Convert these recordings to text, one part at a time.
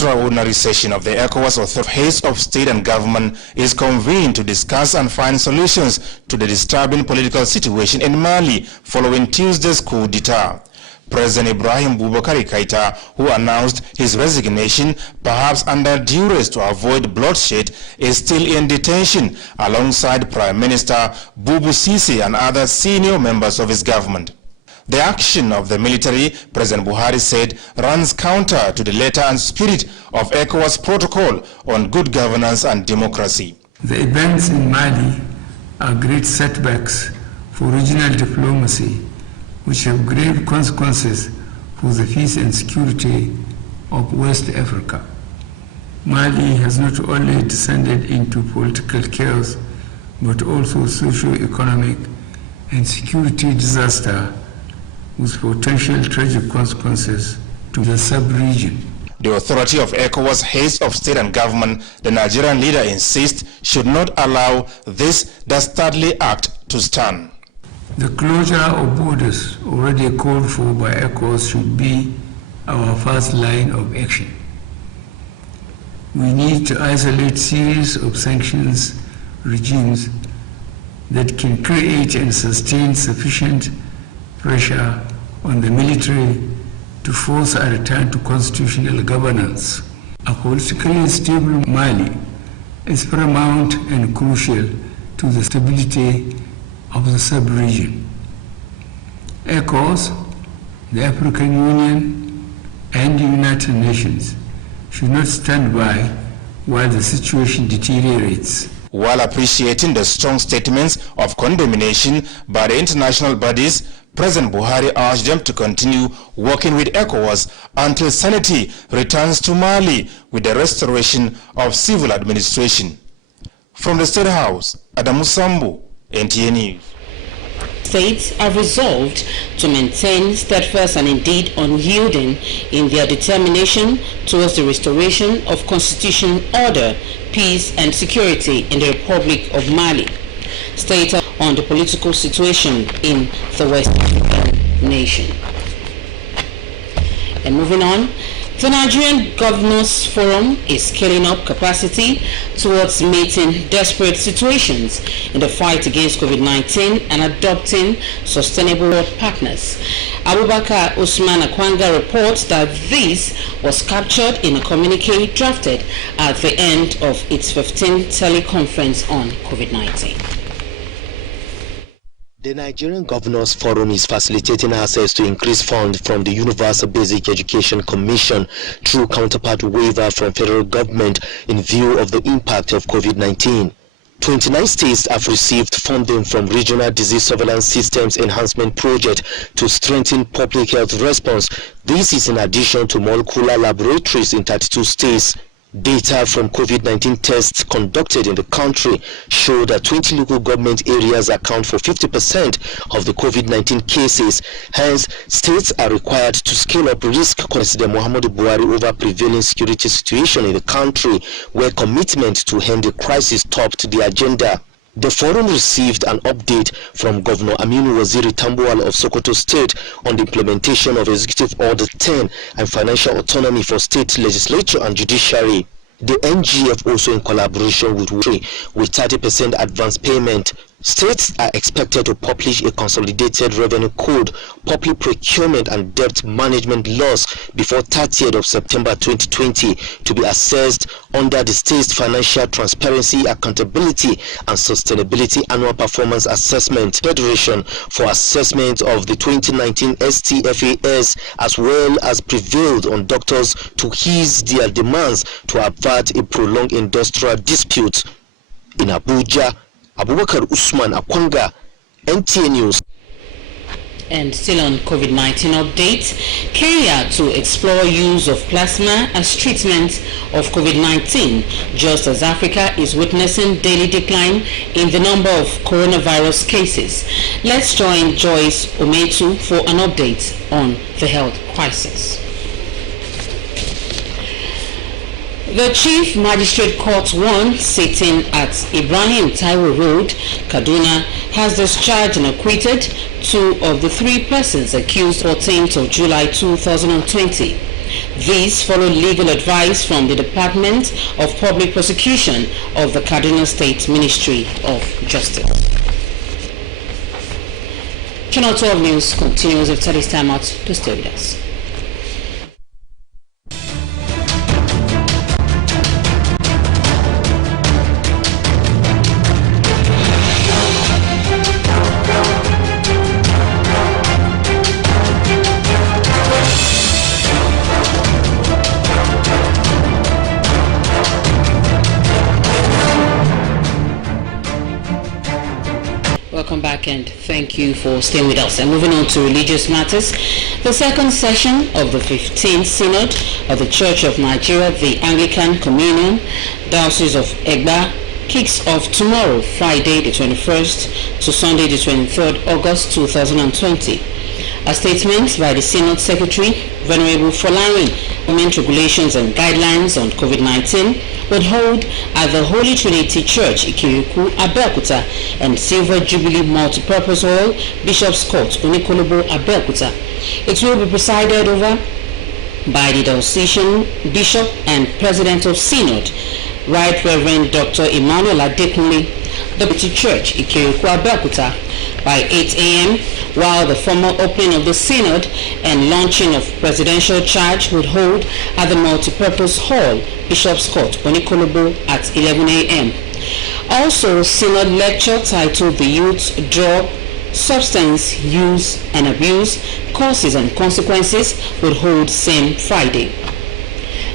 extraordinary session of the ECOWAS Heads of State and Government is convened to discuss and find solutions to the disturbing political situation in Mali following Tuesday's coup d'etat. President Ibrahim Boubacar Keïta, who announced his resignation, perhaps under duress to avoid bloodshed, is still in detention alongside Prime Minister Boubou Cissé and other senior members of his government. The action of the military, President Buhari said, runs counter to the letter and spirit of ECOWAS protocol on good governance and democracy. The events in Mali are great setbacks for regional diplomacy, which have grave consequences for the peace and security of West Africa. Mali has not only descended into political chaos, but also socio-economic and security disaster with potential tragic consequences to the sub-region. The authority of ECOWAS Heads of State and Government, the Nigerian leader insists, should not allow this dastardly act to stand. The closure of borders already called for by ECOWAS should be our first line of action. We need to isolate series of sanctions regimes that can create and sustain sufficient pressure on the military to force a return to constitutional governance. A politically stable Mali is paramount and crucial to the stability of the sub-region. ECOWAS, the African Union, and the United Nations should not stand by while the situation deteriorates. While appreciating the strong statements of condemnation by the international bodies, President Buhari urged them to continue working with ECOWAS until sanity returns to Mali with the restoration of civil administration. From the State House, Adamu Sambu, NTA News. States have resolved to maintain steadfast and indeed unyielding in their determination towards the restoration of constitutional order, peace and security in the Republic of Mali. States on the political situation in the West African nation. And moving on, the Nigerian Governors Forum is scaling up capacity towards meeting desperate situations in the fight against COVID-19 and adopting sustainable world partners. Abubakar Usman Akwanga reports that this was captured in a communique drafted at the end of its 15th teleconference on COVID-19. The Nigerian Governors Forum is facilitating access to increased funds from the Universal Basic Education Commission through counterpart waiver from federal government in view of the impact of COVID-19. 29 states have received funding from Regional Disease Surveillance Systems Enhancement Project to strengthen public health response. This is in addition to molecular laboratories in 32 states. Data from COVID-19 tests conducted in the country show that 20 local government areas account for 50% of the COVID-19 cases. Hence, states are required to scale up risk. President Muhammadu Buhari over prevailing security situation in the country, where commitment to end the crisis topped the agenda. The forum received an update from Governor Aminu Waziri Tambuwal of Sokoto State on the implementation of Executive Order 10 and financial autonomy for state legislature and judiciary. The NGF also in collaboration with 30% advance payment. States are expected to publish a consolidated revenue code, public procurement and debt management laws before 30th of September 2020 to be assessed under the State's Financial Transparency, Accountability and Sustainability Annual Performance Assessment Federation for assessment of the 2019 STFAS, as well as prevailed on doctors to ease their demands to avert a prolonged industrial dispute. In Abuja, Abubakar Usman Akwanga, NTA News. And still on COVID-19 updates, Kenya to explore use of plasma as treatment of COVID-19, just as Africa is witnessing daily decline in the number of coronavirus cases. Let's join Joyce Ometu for an update on the health crisis. The Chief Magistrate Court 1, sitting at Ibrahim Taiwo Road, Kaduna, has discharged and acquitted 2 of the 3 persons accused 14th of July 2020. These follow legal advice from the Department of Public Prosecution of the Kaduna State Ministry of Justice. Channel 12 News continues with today's time out. To stay with us. Welcome back and thank you for staying with us. And moving on to religious matters, the second session of the 15th Synod of the Church of Nigeria, the Anglican Communion, Diocese of Egba, kicks off tomorrow, Friday the 21st to Sunday the 23rd August 2020. A statement by the Synod Secretary, Venerable Folarin, government regulations and guidelines on COVID-19 would hold at the Holy Trinity Church, Nta Abeokuta, and Silver Jubilee Multipurpose Hall, Bishop's Court, Onikolobo, Abeokuta. It will be presided over by the Diocesan Bishop and President of Synod, Right Reverend Dr. Emmanuel Adekunle, the Church, Nta Abeokuta, by 8 a.m., while the formal opening of the Synod and launching of Presidential Charge would hold at the Multipurpose Hall, Bishop's Court, Onikolobo, at 11 a.m. Also, Synod lecture titled The Youth Draw, Substance Use and Abuse, Causes and Consequences would hold same Friday.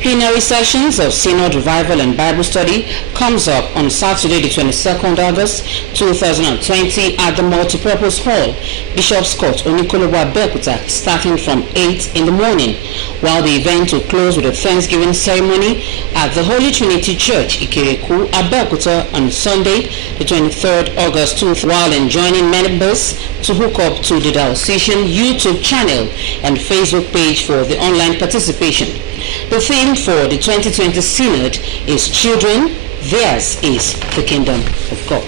Plenary sessions of Synod Revival and Bible Study comes up on Saturday the 22nd August 2020 at the Multipurpose Hall, Bishop's Court, Onikolobo, Abeokuta, starting from 8 in the morning, while the event will close with a Thanksgiving ceremony at the Holy Trinity Church, Nta Abeokuta, on Sunday the 23rd August 2020, while enjoining members to hook up to the Diocesan YouTube channel and Facebook page for the online participation. The theme for the 2020 Synod is Children, Theirs is the Kingdom of God.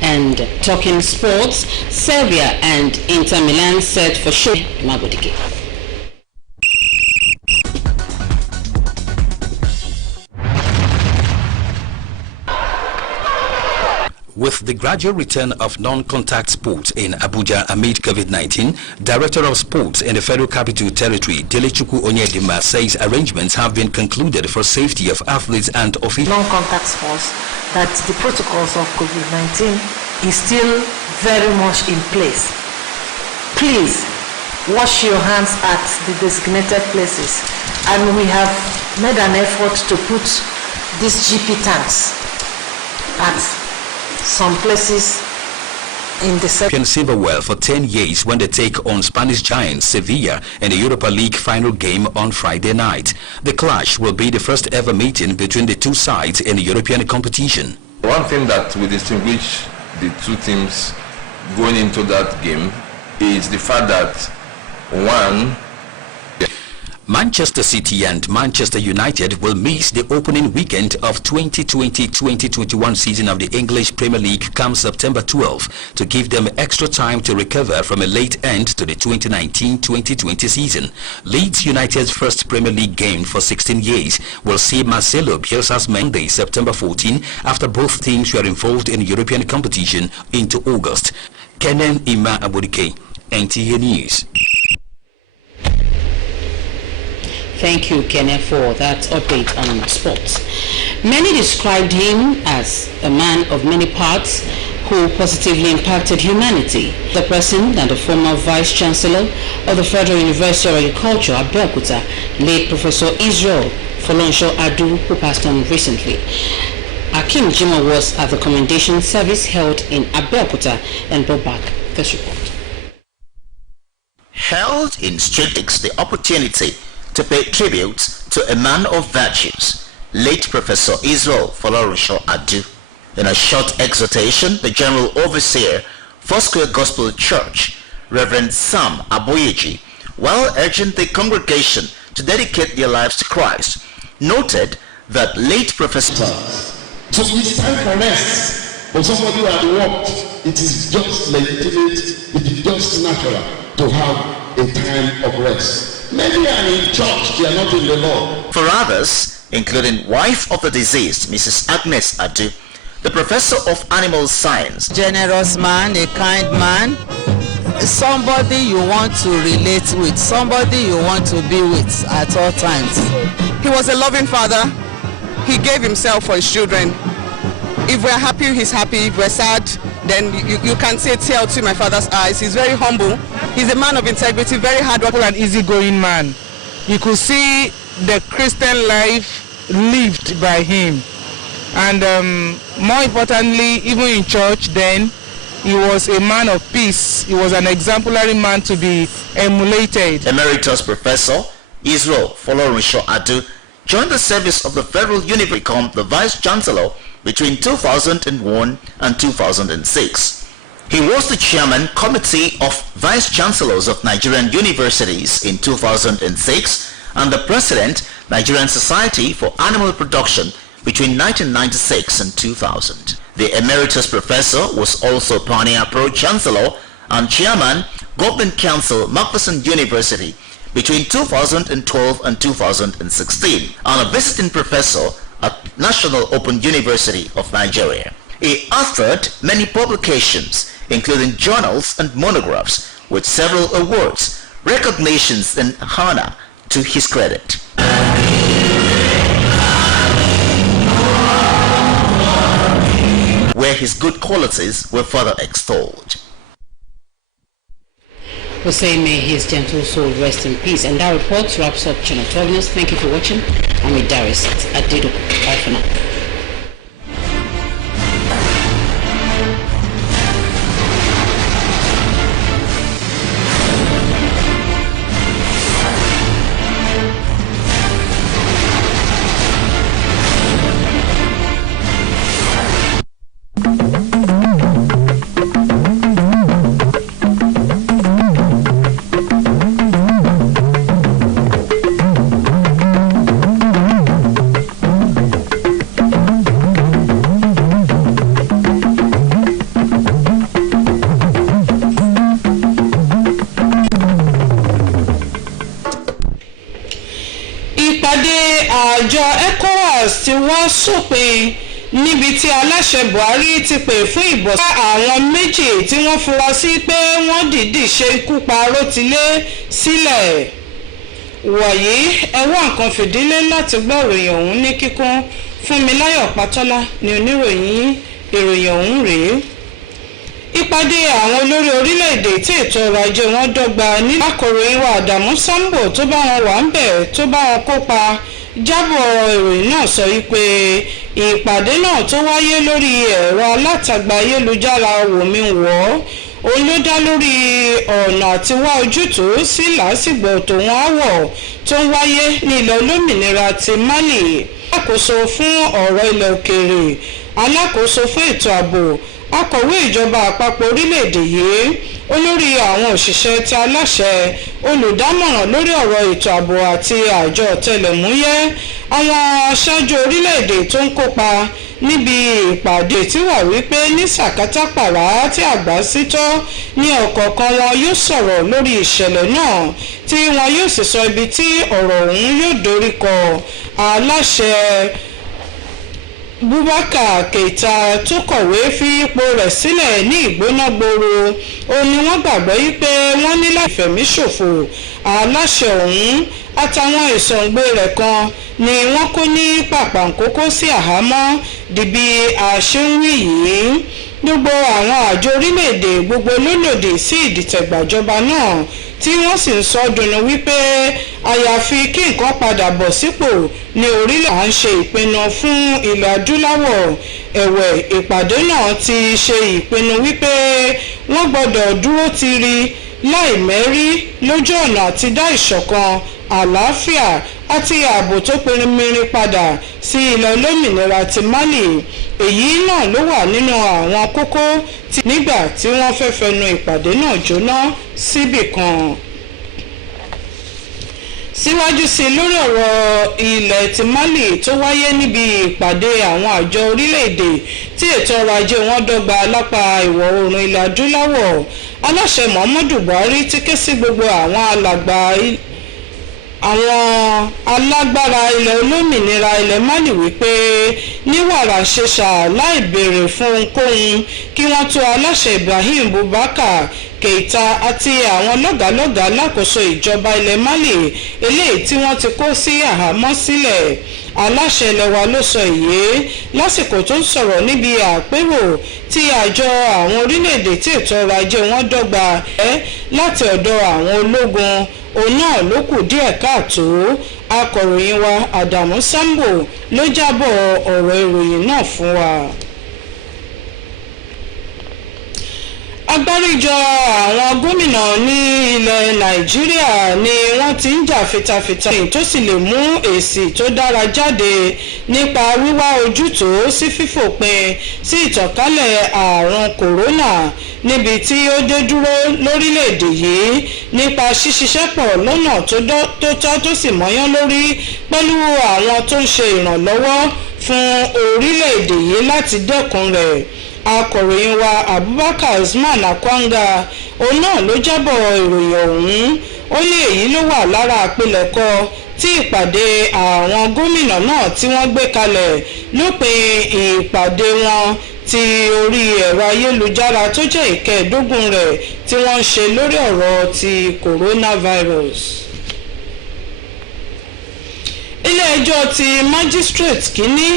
And talking sports, Serbia and Inter Milan set for show Mabodike. With the gradual return of non-contact sports in Abuja amid COVID-19, Director of Sports in the Federal Capital Territory, Delechukwu Onyedima, says arrangements have been concluded for safety of athletes and officials. Non-contact sports, that the protocols of COVID-19 is still very much in place. Please wash your hands at the designated places, and we have made an effort to put these GP tanks at some places in the silverware for 10 years when they take on Spanish giants Sevilla in the Europa League final game on Friday night. The clash will be the first ever meeting between the two sides in the European competition. One thing that will distinguish the two teams going into that game is the fact that one, Manchester City and Manchester United will miss the opening weekend of 2020-2021 season of the English Premier League come September 12 to give them extra time to recover from a late end to the 2019-2020 season. Leeds United's first Premier League game for 16 years will see Marcelo Bielsa's Monday, September 14, after both teams were involved in European competition into August. Kenan Ima Abodike, NTA News. Thank you, Kenneth, for that update on sports. Many described him as a man of many parts who positively impacted humanity. The person and the former Vice Chancellor of the Federal University of Agriculture, Abeokuta, late Professor Israel Folonsho Adu, who passed on recently. Akim Jima was at the commendation service held in Abeokuta and brought back this report. Held in Strelix the opportunity to pay tribute to a man of virtues, late Professor Israel Folonsho Adu. In a short exhortation, the General Overseer, Foursquare Gospel Church, Reverend Sam Aboyeji, while urging the congregation to dedicate their lives to Christ, noted that late Professor... So it's time for rest. For somebody who had worked, it is just legitimate, it is just natural to have a time of rest. Many are in church, they are not in the law. For others, including wife of the deceased, Mrs. Agnes Adu, the professor of animal science. Generous man, a kind man, somebody you want to relate with, somebody you want to be with at all times. He was a loving father. He gave himself for his children. If we're happy, he's happy. If we're sad, then you can see a tear or two in my father's eyes. He's very humble. He's a man of integrity, very hardworking and easygoing man. You could see the Christian life lived by him. And more importantly, even in church then, he was a man of peace. He was an exemplary man to be emulated. Emeritus Professor Israel Folorunsho Adu joined the service of the Federal University, become the Vice Chancellor between 2001 and 2006. He was the Chairman Committee of Vice Chancellors of Nigerian Universities in 2006 and the President, Nigerian Society for Animal Production between 1996 and 2000. The Emeritus Professor was also Pioneer Pro-Chancellor and Chairman, Government Council, Macpherson University between 2012 and 2016 and a visiting professor at National Open University of Nigeria. He authored many publications, including journals and monographs, with several awards, recognitions and honor to his credit. Where his good qualities were further extolled. We say may his gentle soul rest in peace. And that report wraps up Channel 12 News. Thank you for watching. I'm with Darius Adeokuta. Bye for now. Àjọ ECOWAS ti wá sópin níbi tí aláṣẹ Buhari ti pè fún ìbọ̀sí àwọn méjì tí wọ́n fura sí pé wọ́n dìídì ṣe ikú pa Rótilé sílẹ̀. Wọ̀nyí ẹwọ́ nǹkan fìdílé láti gbọ́ ìròyìn ọ̀hún ní kíkún. Fúnmiláyọ̀ Pátọ́lá ni oníròyìn ìròyìn ọ̀hún rèé. Ìpàdé àwọn olórí orílẹ̀-èdè tí ètò ọrọ̀ ajé wọn dọ́gba ní akọ̀ròyìn wa Àdàmú Sambo tó bá wọn wà ń bẹ̀ tó bá wọn kópa jábọ̀ ìròyìn náà sọ wípé ìpàdé náà tó wáyé lórí ẹ̀rọ alátagbà ayélujára wòmíwọ́ òun ló dá lórí ọ̀nà àti wá ojútùú sí làásìgbò tòun áwọ̀ tó ń wáyé ní ilẹ̀ olómìnira ti Mali. Alákòóso fún ọ̀rọ̀ ilẹ̀ òkèèrè, alákòóso fún ètò ààbò, akọ̀wé ìjọba àpapọ̀ orílẹ̀-èdè yìí, olórí àwọn òṣìṣẹ́ tí aláṣẹ, olùdámọ̀ràn lórí ọ̀rọ̀ ètò ààbò àti àjọ ọ̀tẹlẹ̀múyẹ́, àwọn aṣáájú orílẹ̀-èdè tó ń kópa níbi ìpàdé tí wà wípé ní sàkátà pàrà tí àgbà sítọ́ ní ọ̀kọ̀ọ̀kan wọn yóò sọ̀rọ̀ lórí ìṣẹ̀lẹ̀ náà tí wọn yóò sì sọ ibi tí ọ̀rọ̀ ọ̀hún yóò dorí kọ. Aláṣẹ Boubacar Keita tó kọ̀wé fi ipò rẹ̀ sílẹ̀ ní ìgbónágboro ó ní wọ́n gbàgbọ́ wípé wọ́n ní láti fẹ̀mí ṣòfò. Aláṣẹ ọ̀hún àtàwọn ìsọ̀ǹgbé rẹ̀ kan ni wọ́n kó ní pàpàǹkókó sí àhámọ́ dìbí àṣewí yìí. Gbogbo àwọn àjọ orílẹ̀-èdè gbogbo ló lòdì sí ìdìtẹ̀gbàjọba náà tí wọ́n sì ń sọ dùnú wípé àyàfi kí nǹkan padà bọ̀ sípò ní orílẹ̀ à ń ṣe ìpinnu fún ilẹ̀ adúláwọ̀. Ẹ̀wẹ̀ ìpàdé náà ti ṣe ìpinnu wípé wọ́n gbọ́dọ̀ dúró tiri láì mẹ́rí lójú ọ̀nà àti dá ìṣọ̀kan, àlàáfíà àti ààbò tó pinrin padà sí ilẹ̀ olómìnira ti Mali. Èyí náà ló wà nínú àwọn kókó tí nígbà tí wọ́n fẹ́ fẹnu ìpàdé náà jóná síbì kan. Síwájú sí lórí ọ̀rọ̀ ilẹ̀ ti Mali tó wáyé níbi ìpàdé àwọn àjọ orílẹ̀-èdè tí ètò ọrọ̀ ajé wọn dọ́gba lápá ìwọ̀ oòrùn ilẹ̀ adúláwọ̀, aláṣẹ Muhammadu Buhari ti ké sí gbogbo àwọn alàgbà àwọn alágbára ilẹ̀ olómìnira ilẹ̀ Mali wípé ní wàrà ṣẹṣà láì béèrè fún ohunkóhun kí wọ́n tú aláṣẹ Ibrahim Boubacar Keita àti àwọn lọ́gàálọ́gàá lákòóso ìjọba ilẹ̀ Mali eléyìí tí wọ́n ti kó sí àhámọ́ sílẹ̀. Aláṣẹ ilẹ̀ wa ló sọ èyí lásìkò tó ń sọ̀rọ̀ níbi àpérò tí àjọ àwọn orílẹ̀-èdè tí ètò ọrọ̀ ajé wọn dọ́gba láti ọ̀dọ̀ àwọn ológun òun náà ló kù díẹ̀ káàtó. Akọ̀ròyìn wa Adamu Sambo ló jábọ̀ ọ̀rọ̀ ìròyìn náà fún wa. Agbáríjọ àwọn gómìnà ní ilẹ̀ Nàìjíríà ni wọ́n ti ń jà fitafita tó sì lè mú èsì tó dára jáde nípa wíwá ojútùú sí fífòpin sí ìtànkálẹ̀ àrùn kòrónà níbi tí ó dé dúró lórílẹ̀‐èdè yìí nípa ṣíṣiṣẹ́ pọ̀ lọ́nà tó tọ́ tó sì mọ́yán lórí pẹ̀lú àwọn tó ń ṣe ìrànlọ́wọ́ fún orílẹ̀‐èdè yìí láti dẹ́kun rẹ̀. Akọ̀ròyìn wa Abubakar Usman Akwanga òun náà ló jábọ̀ ìròyìn ọ̀hún. Ó ní èyí ló wà lára àpilẹ̀kọ tí ìpàdé àwọn gómìnà náà tí wọ́n gbé kalẹ̀ lópin ìpàdé wọn ti orí ẹ̀rọ ayélujára tó jẹ́ ìkẹẹ̀dógún rẹ̀ tí wọ́n ń ṣe lórí ọ̀rọ̀ ti coronavirus. Ilé ẹjọ́ ti magistrate kìíní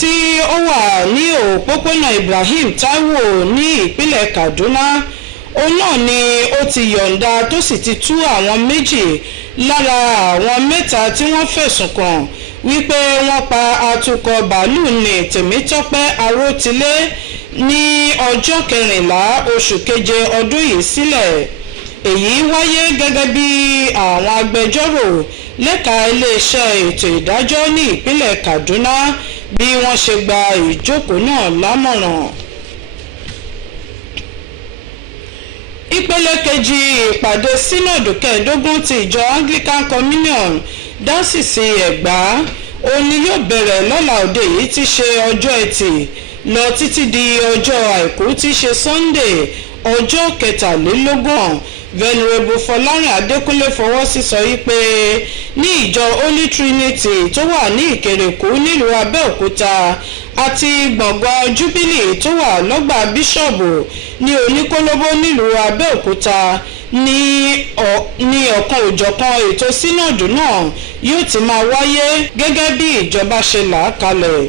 tí ó wà ní òpópónà Ibrahim Taiwo ní ìpínlẹ̀ Kaduna òun náà ni ó ti yọ̀ǹda tó sì ti tú àwọn méjì lára àwọn mẹ́ta tí wọ́n fẹ̀sùn kàn wípé wọ́n pa atukọ̀ bàálù ní Tèmítọ́pẹ́ Arótilé ní ọjọ́ 14 oṣù keje ọdún yìí sílẹ̀. Èyí wáyé gẹ́gẹ́ bí àwọn agbẹjọ́rò lẹ́ka iléeṣẹ́ ètò ìdájọ́ ní ìpínlẹ̀ Kaduna bí wọ́n ṣe gba ìjókòó náà lámọ̀ràn. Ìpele kejì ìpàdé sínọ́ọ̀dù kẹẹ̀ẹ́dógún ti ìjọ Anglican Communion Dáṣìsì Ẹ̀gbá òní yóò bẹ̀rẹ̀ lọ́la òde yìí tí ṣe ọjọ́ Ẹtì lọ títí di ọjọ́ Àìkú tí ṣe Sunday ọjọ́ 23. Venerable Fọlárin Adékúnlé fọwọ́ sí sọ wípé ní ìjọ Holy Trinity tó wà ní Ìkẹrẹ̀kú nílùú Abẹ́òkúta àti gbọ̀ngàn Jubilee tó wà lọ́gbà bíṣọ̀bù ní Oníkólóbó nílùú Abẹ́òkúta ní ọ̀kan òjọ̀kan ètò sínọ́ọ̀dù náà yóò ti máa wáyé gẹ́gẹ́ bí ìjọba ṣe là á kalẹ̀.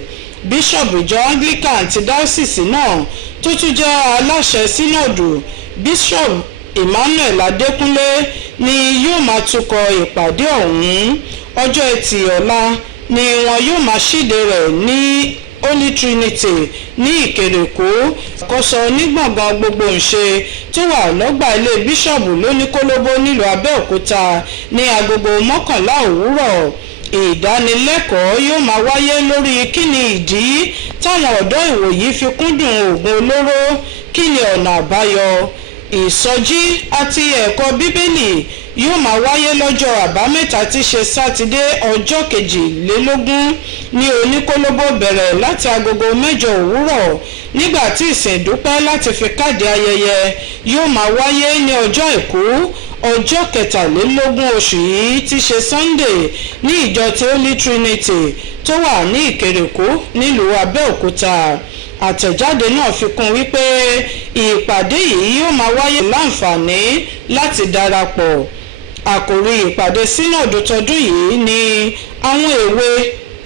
Bíṣọ̀bù ìjọ Anglican ti dáọ́sìsì náà tó tún jẹ́ aláṣẹ sínọ́ọ̀dù Bíṣọ̀bù Emmanuel Adékúnlé ni yóò máa tukọ̀ ìpàdé ọ̀hún. Ọjọ́ Ẹtì ọ̀la ni wọn yóò máa ṣíde rẹ̀ ní Holy Trinity ní Ìkẹrẹ̀kú àkọsọ ní gbọ̀ngàn gbogbo ńṣe tó wà lọ́gbà ilé bíṣọ̀bù lóníkólóbó nílùú Abẹ́òkúta ní agogo 11 òwúrọ̀. Ìdánilẹ́kọ̀ọ́ yóò máa wáyé lórí kíni ìdí táwọn ọ̀dọ́ ìwòyí fi kúndùn oògùn olóró, kíni ọ̀nà àbáyọ. Ìsọjí àti ẹ̀kọ́ Bíbélì yóò máa wáyé lọ́jọ́ Àbámẹ́ta tí ṣe Sátidé ọjọ́ 22 ní Oníkólóbó bẹ̀rẹ̀ láti agogo 8 òwúrọ̀ nígbà tí ìsìn ìdúpẹ́ láti fi káàdì ayẹyẹ yóò máa wáyé ní ọjọ́ Àìkú ọjọ́ 23 oṣù yìí tí ṣe Sunday ní ìjọ ti Holy Trinity tó wà ní Ìkẹrẹ̀kú nílùú Abẹ́òkúta. Àtẹ̀jáde náà fi kún wípé ìpàdé yìí yóò máa wáyé láǹfààní láti darapọ̀. Àkòrí ìpàdé sínọ́ọ̀dù tọdún yìí ni àwọn èwe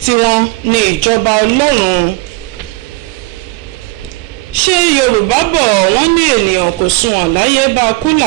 tiwọn ní ìjọba Ọlọ́run. Ṣé Yorùbá bọ̀ wọ́n ní ènìyàn kò sunwọ̀n láyé bá kú là